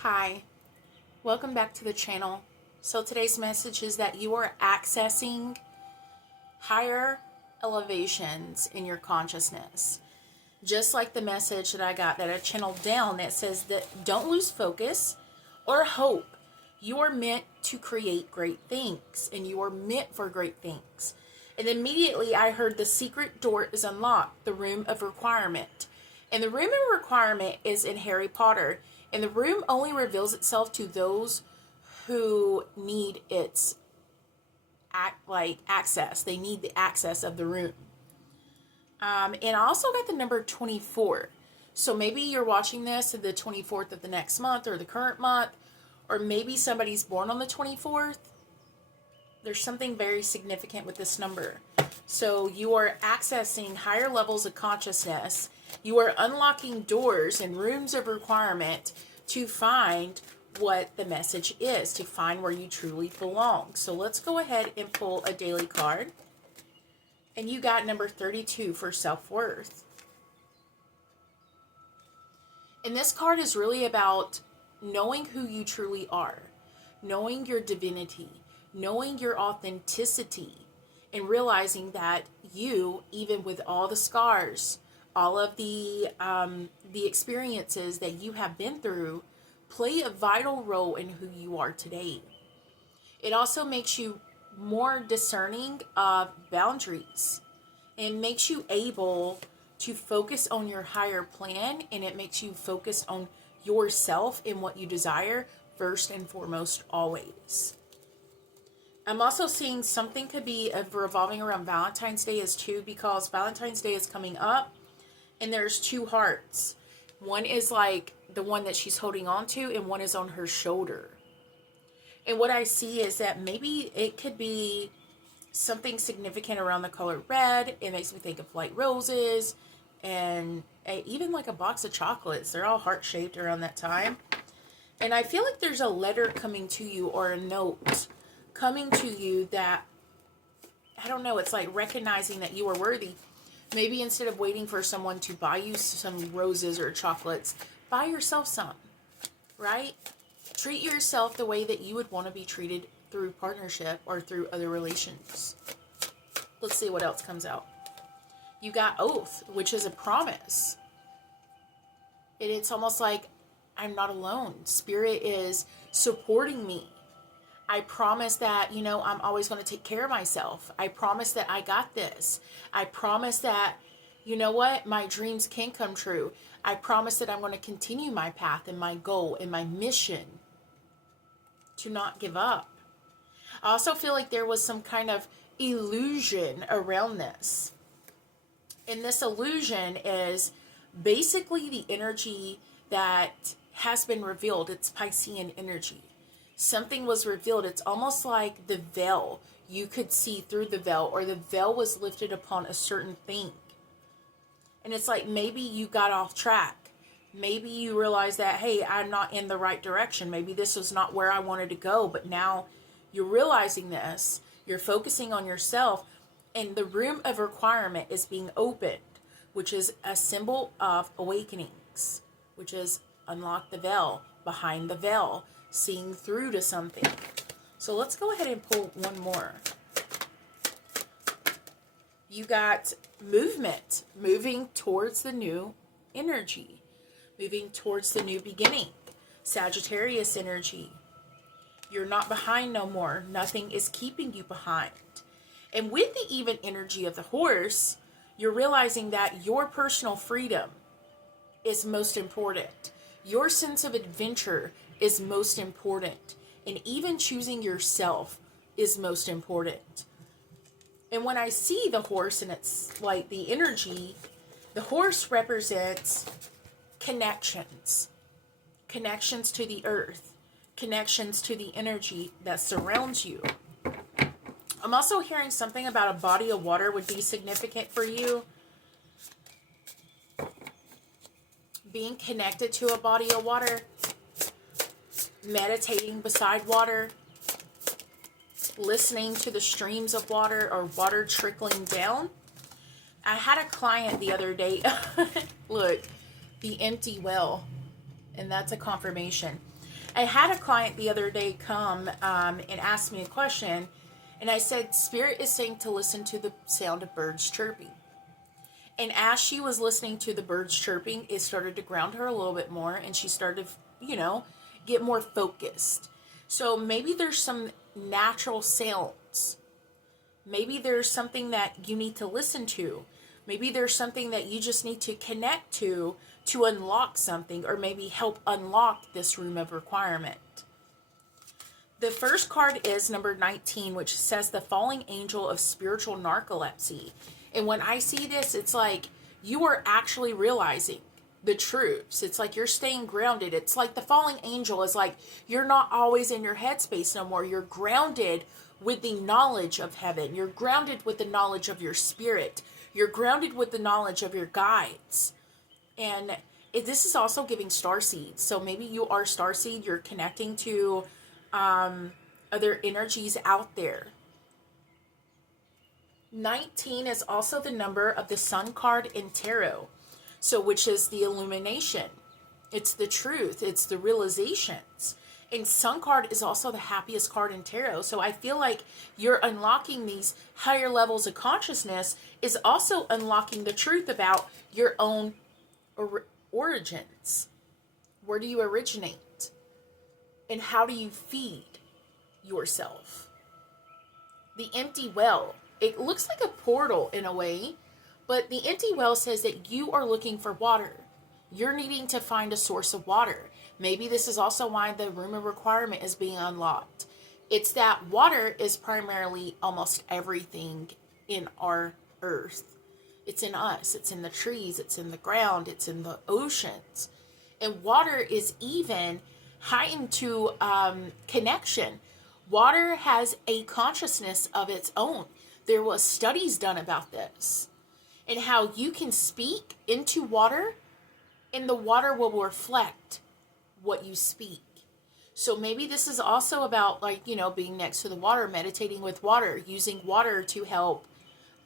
Hi, welcome back to the channel. So today's message is that you are accessing higher elevations in your consciousness. Just like the message that I got that I channeled down that says that don't lose focus or hope. You are meant to create great things and you are meant for great things. And immediately I heard the secret door is unlocked, the room of requirement. And the room of requirement is in Harry Potter. And the room only reveals itself to those who need its access. They need the access of the room. And I also got the number 24. So maybe you're watching this the 24th of the next month or the current month, or maybe somebody's born on the 24th. There's something very significant with this number. So you are accessing higher levels of consciousness. You are unlocking doors and rooms of requirement to find what the message is, to find where you truly belong. So let's go ahead and pull a daily card. And you got number 32 for self-worth. And this card is really about knowing who you truly are, knowing your divinity, knowing your authenticity, and realizing that you, even with all the scars, all of the experiences that you have been through, play a vital role in who you are today. It also makes you more discerning of boundaries and makes you able to focus on your higher plan, and it makes you focus on yourself and what you desire first and foremost always. I'm also seeing something could be revolving around Valentine's Day as too, because Valentine's Day is coming up and there's two hearts. One is like the one that she's holding on to and one is on her shoulder. And what I see is that maybe it could be something significant around the color red. It makes me think of like roses and even like a box of chocolates. They're all heart-shaped around that time. And I feel like there's a letter coming to you or a note coming to you that, I don't know, it's like recognizing that you are worthy. Maybe instead of waiting for someone to buy you some roses or chocolates, buy yourself some, right? Treat yourself the way that you would want to be treated through partnership or through other relations. Let's see what else comes out. You got oath, which is a promise. And it's almost like I'm not alone. Spirit is supporting me. I promise that, I'm always going to take care of myself. I promise that I got this. I promise that, my dreams can come true. I promise that I'm going to continue my path and my goal and my mission to not give up. I also feel like there was some kind of illusion around this. And this illusion is basically the energy that has been revealed. It's Piscean energy. Something was revealed. It's almost like the veil. You could see through the veil, or the veil was lifted upon a certain thing. And it's like maybe you got off track. Maybe you realized that, hey, I'm not in the right direction. Maybe this was not where I wanted to go. But now you're realizing this. You're focusing on yourself. And the room of requirement is being opened, which is a symbol of awakenings, which is unlock the veil, behind the veil, seeing through to something. So let's go ahead and pull one more. You got movement, moving towards the new energy, moving towards the new beginning. Sagittarius energy. You're not behind no more. Nothing is keeping you behind. And with the even energy of the horse, you're realizing that your personal freedom is most important. Your sense of adventure is most important. And even choosing yourself is most important. And when I see the horse and it's like the energy, the horse represents connections. Connections to the earth. Connections to the energy that surrounds you. I'm also hearing something about a body of water would be significant for you. Being connected to a body of water. Meditating beside water. Listening to the streams of water or water trickling down. I had a client the other day. Look, the empty well. And that's a confirmation. I had a client the other day come and ask me a question, and I said, Spirit is saying to listen to the sound of birds chirping. And as she was listening to the birds chirping, it started to ground her a little bit more, and she started to, get more focused. So maybe there's some natural sounds. Maybe there's something that you need to listen to. Maybe there's something that you just need to connect to unlock something, or maybe help unlock this room of requirement. The first card is number 19, which says the falling angel of spiritual narcolepsy. And when I see this, it's like you are actually realizing the truths. It's like you're staying grounded. It's like the falling angel is like you're not always in your headspace no more. You're grounded with the knowledge of heaven. You're grounded with the knowledge of your spirit. You're grounded with the knowledge of your guides. And this is also giving starseed. So maybe you are starseed. You're connecting to other energies out there. 19 is also the number of the Sun card in tarot. So which is the illumination. It's the truth. It's the realizations. And Sun card is also the happiest card in tarot. So I feel like you're unlocking these higher levels of consciousness is also unlocking the truth about your own origins. Where do you originate? And how do you feed yourself? The empty well. It looks like a portal in a way, but the empty well says that you are looking for water. You're needing to find a source of water. Maybe this is also why the room of requirement is being unlocked. It's that water is primarily almost everything in our earth. It's in us. It's in the trees. It's in the ground. It's in the oceans. And water is even heightened to connection. Water has a consciousness of its own. There was studies done about this and how you can speak into water and the water will reflect what you speak. So maybe this is also about being next to the water, meditating with water, using water to help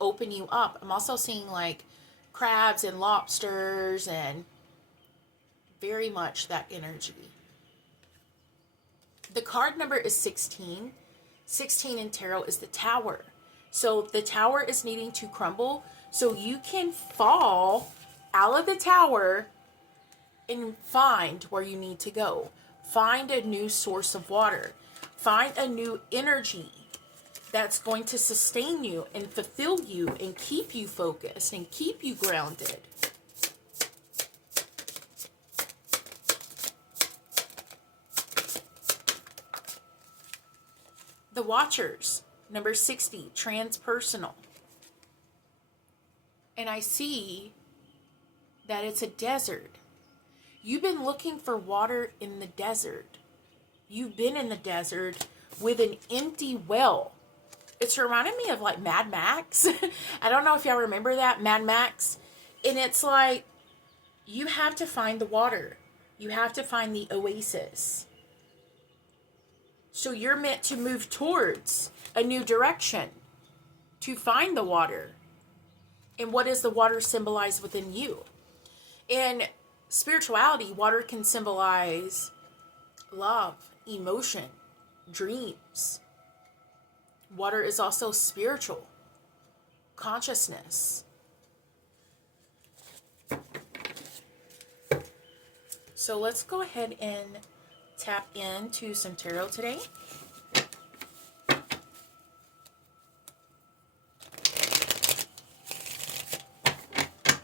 open you up. I'm also seeing crabs and lobsters and very much that energy. The card number is 16. 16 in tarot is the Tower. So the tower is needing to crumble so you can fall out of the tower and find where you need to go. Find a new source of water. Find a new energy that's going to sustain you and fulfill you and keep you focused and keep you grounded. The Watchers, number 60, transpersonal. And I see that it's a desert. You've been looking for water in the desert. You've been in the desert with an empty well. It's reminding me of Mad Max. I don't know if y'all remember that, Mad Max. And it's like, you have to find the water. You have to find the oasis. So you're meant to move towards a new direction to find the water. And what does the water symbolize within you? In spirituality, water can symbolize love, emotion, dreams. Water is also spiritual, consciousness. So let's go ahead and tap into some tarot today.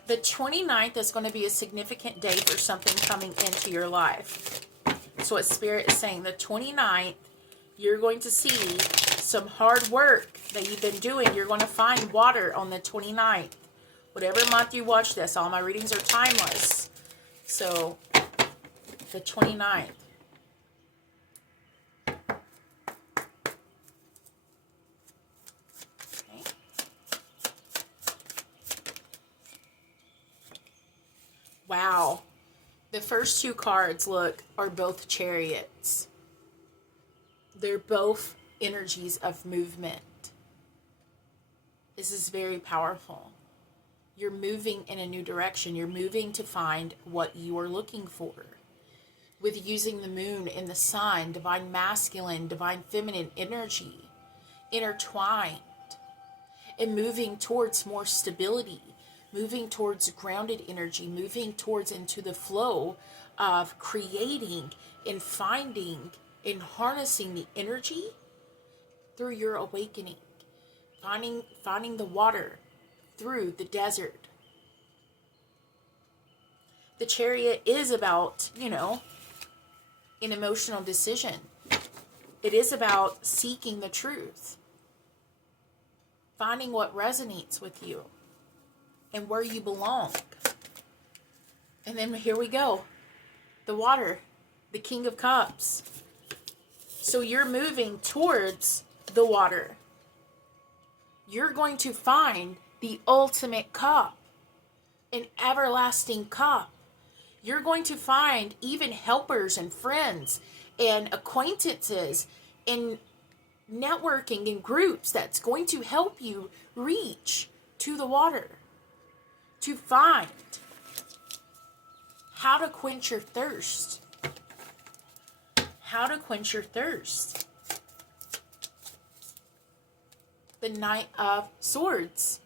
The 29th is going to be a significant day for something coming into your life. That's what Spirit is saying. The 29th, you're going to see some hard work that you've been doing. You're going to find water on the 29th. Whatever month you watch this, all my readings are timeless. So, the 29th. Wow. The first two cards, are both chariots. They're both energies of movement. This is very powerful. You're moving in a new direction. You're moving to find what you are looking for. with using the moon and the sun, divine masculine, divine feminine energy intertwined, and moving towards more stability, moving towards grounded energy, moving towards into the flow of creating and finding and harnessing the energy through your awakening, finding the water through the desert. The Chariot is about, an emotional decision. It is about seeking the truth, finding what resonates with you and where you belong. And then here we go. The water, the King of Cups. So you're moving towards the water. You're going to find the ultimate cup, an everlasting cup. You're going to find even helpers and friends and acquaintances and networking in groups that's going to help you reach to the water, to find how to quench your thirst. How to quench your thirst. The Knight of Swords.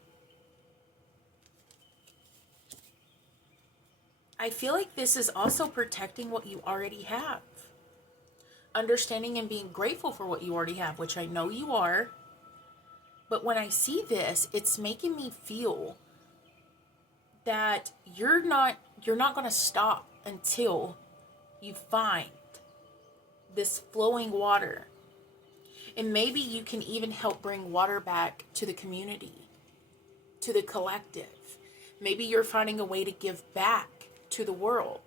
I feel like this is also protecting what you already have. Understanding and being grateful for what you already have, which I know you are. But when I see this, it's making me feel that you're not going to stop until you find this flowing water. And maybe you can even help bring water back to the community, to the collective. Maybe you're finding a way to give back to the world.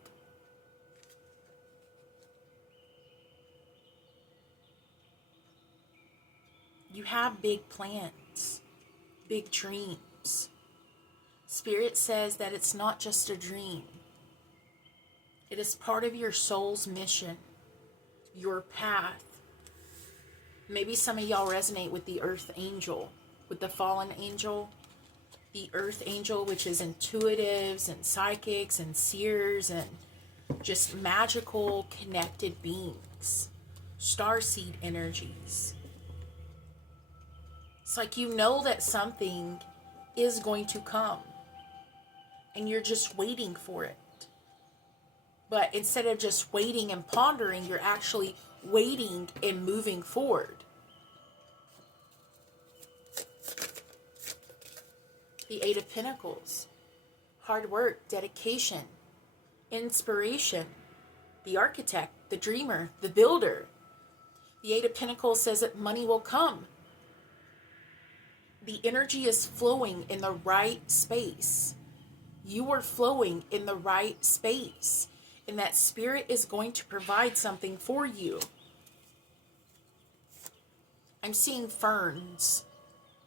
You have big plans, big dreams. Spirit says that it's not just a dream. It is part of your soul's mission, your path. Maybe some of y'all resonate with the earth angel, with the fallen angel. The earth angel, which is intuitives and psychics and seers and just magical connected beings. Starseed energies. It's like you know that something is going to come and you're just waiting for it. But instead of just waiting and pondering, you're actually waiting and moving forward. The Eight of Pentacles. Hard work, dedication, inspiration. The architect, the dreamer, the builder. The Eight of Pentacles says that money will come. The energy is flowing in the right space. You are flowing in the right space. And that spirit is going to provide something for you. I'm seeing ferns.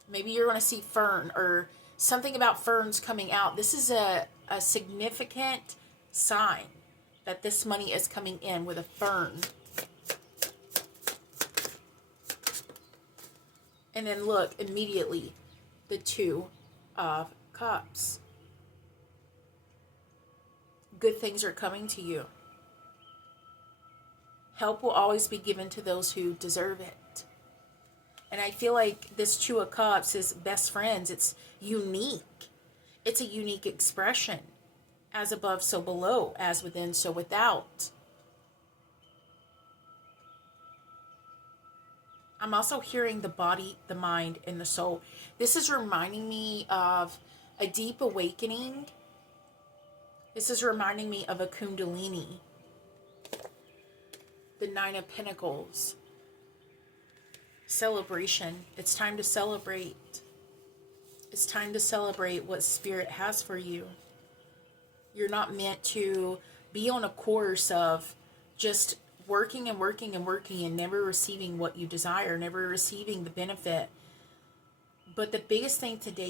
Maybe you're going to see fern or something about ferns coming out. This is a significant sign that this money is coming in with a fern. And then look, immediately, the Two of Cups. Good things are coming to you. Help will always be given to those who deserve it. And I feel like this Two of Cups is best friends. It's unique. It's a unique expression. As above, so below. As within, so without. I'm also hearing the body, the mind, and the soul. This is reminding me of a deep awakening. This is reminding me of a Kundalini. The Nine of Pentacles. Celebration. It's time to celebrate. It's time to celebrate what Spirit has for you. You're not meant to be on a course of just working and working and working and never receiving what you desire, never receiving the benefit. But the biggest thing today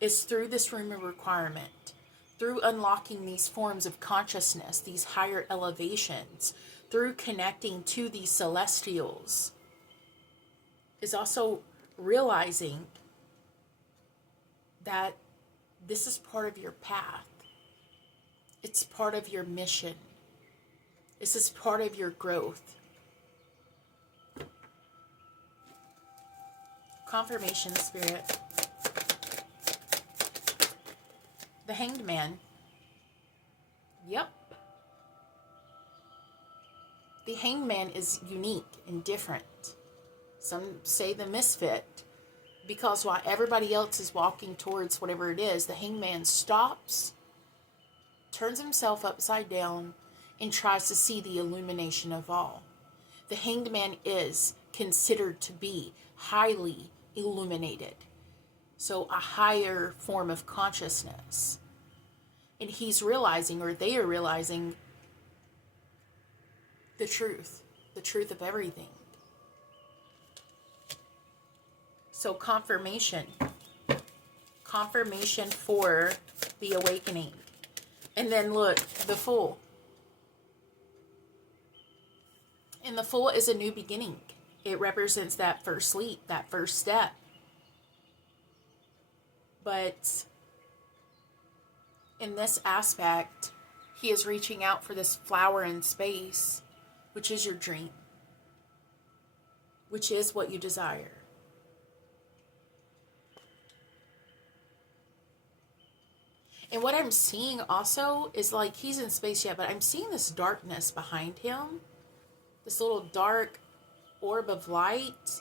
is through this room of requirement, through unlocking these forms of consciousness, these higher elevations, through connecting to these celestials, is also realizing that this is part of your path. It's part of your mission. This is part of your growth. Confirmation, Spirit. The Hanged Man. Yep. The Hanged Man is unique and different. Some say the misfit, because while everybody else is walking towards whatever it is, the Hanged Man stops, turns himself upside down, and tries to see the illumination of all. The Hanged Man is considered to be highly illuminated. So a higher form of consciousness. And he's realizing, or they are realizing, the truth of everything. So confirmation for the awakening. And then look, the Fool. And the Fool is a new beginning. It represents that first leap, that first step. But in this aspect, he is reaching out for this flower in space, which is your dream, which is what you desire. And what I'm seeing also is like he's in space, yeah, but I'm seeing this darkness behind him, this little dark orb of light.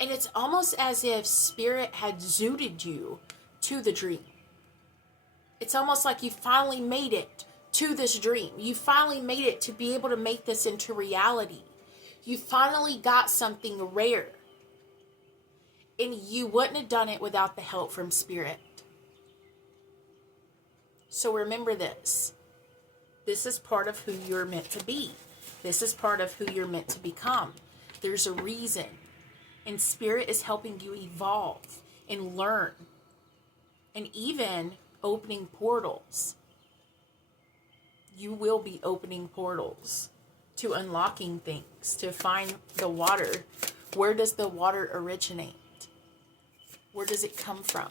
And it's almost as if Spirit had zooted you to the dream. It's almost like you finally made it to this dream. You finally made it to be able to make this into reality. You finally got something rare. And you wouldn't have done it without the help from Spirit. So remember this. This is part of who you're meant to be. This is part of who you're meant to become. There's a reason. And Spirit is helping you evolve and learn. And even opening portals. You will be opening portals to unlocking things, to find the water. Where does the water originate? Where does it come from?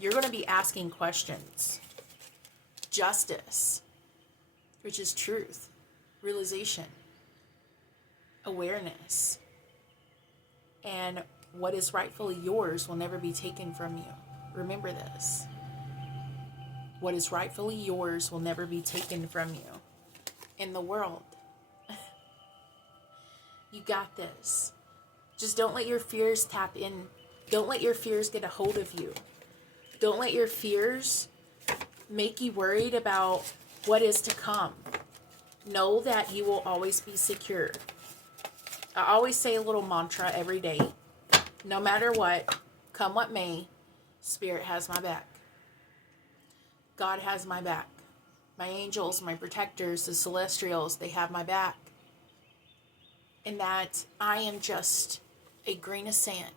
You're going to be asking questions. Justice, which is truth, realization, awareness, and what is rightfully yours will never be taken from you. Remember this. What is rightfully yours will never be taken from you in the world. You got this. Just don't let your fears tap in. Don't let your fears get a hold of you. Don't let your fears make you worried about what is to come. Know that you will always be secure. I always say a little mantra every day. No matter what, come what may, Spirit has my back. God has my back. My angels, my protectors, the celestials, they have my back. And that I am just a grain of sand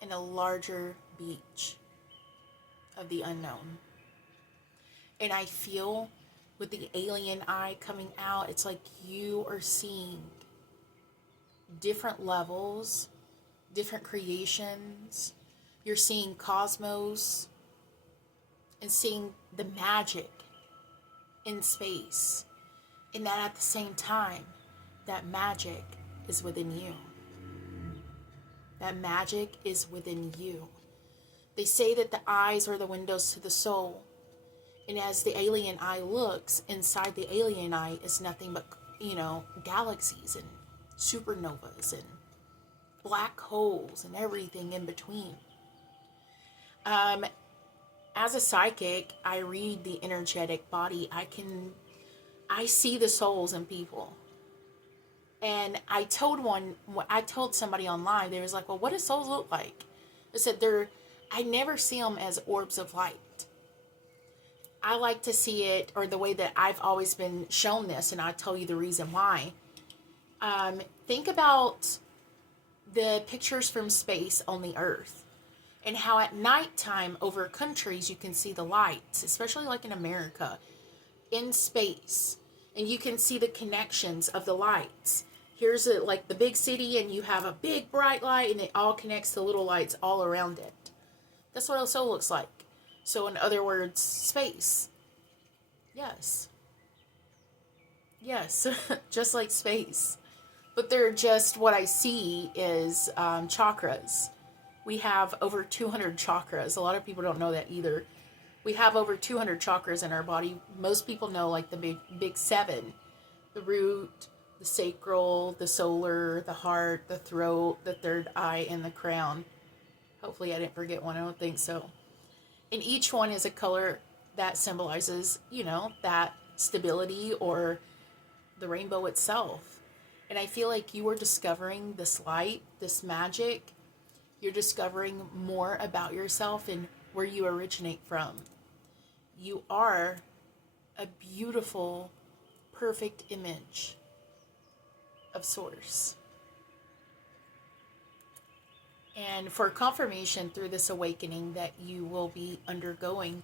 in a larger beach of the unknown. And I feel with the alien eye coming out, it's like you are seeing different levels, different creations. You're seeing cosmos and seeing the magic in space. And that at the same time, that magic is within you. That magic is within you. They say that the eyes are the windows to the soul. And as the alien eye looks, inside the alien eye is nothing but, galaxies and supernovas and black holes and everything in between. As a psychic, I read the energetic body. I see the souls in people. And I told somebody online, they was like, well, what do souls look like? I said, I never see them as orbs of light. I like to see it, or the way that I've always been shown this, and I'll tell you the reason why. Think about the pictures from space on the Earth, and how at nighttime over countries you can see the lights, especially like in America, in space, and you can see the connections of the lights. Here's like the big city, and you have a big bright light, and it all connects to little lights all around it. That's what a soul looks like. So in other words, space. Yes. Yes, just like space. But they're just, what I see is chakras. We have over 200 chakras. A lot of people don't know that either. We have over 200 chakras in our body. Most people know like the big seven: the root, the sacral, the solar, the heart, the throat, the third eye, and the crown. Hopefully, I didn't forget one. I don't think so. And each one is a color that symbolizes, that stability or the rainbow itself. And I feel like you are discovering this light, this magic. You're discovering more about yourself and where you originate from. You are a beautiful, perfect image of Source. And for confirmation through this awakening that you will be undergoing,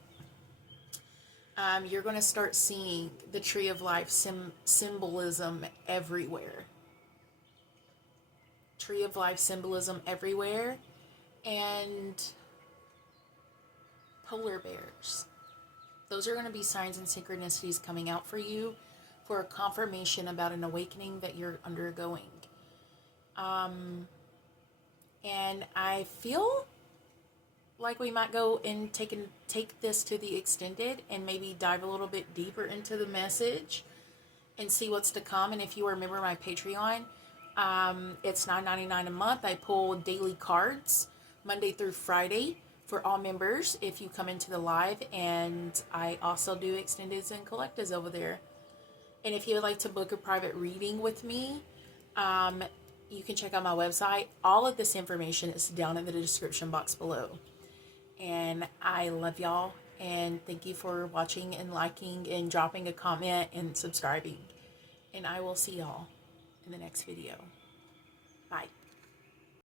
you're going to start seeing the tree of life symbolism everywhere. Tree of life symbolism everywhere. And polar bears. Those are going to be signs and synchronicities coming out for you for a confirmation about an awakening that you're undergoing. And I feel like we might go and take this to the extended and maybe dive a little bit deeper into the message and see what's to come. And if you remember my Patreon, it's $9.99 a month. I pull daily cards Monday through Friday for all members if you come into the live, and I also do extendeds and collectives over there. And if you would like to book a private reading with me, you can check out my website. All of this information is down in the description box below. And I love y'all, and thank you for watching and liking and dropping a comment and subscribing. And I will see y'all in the next video.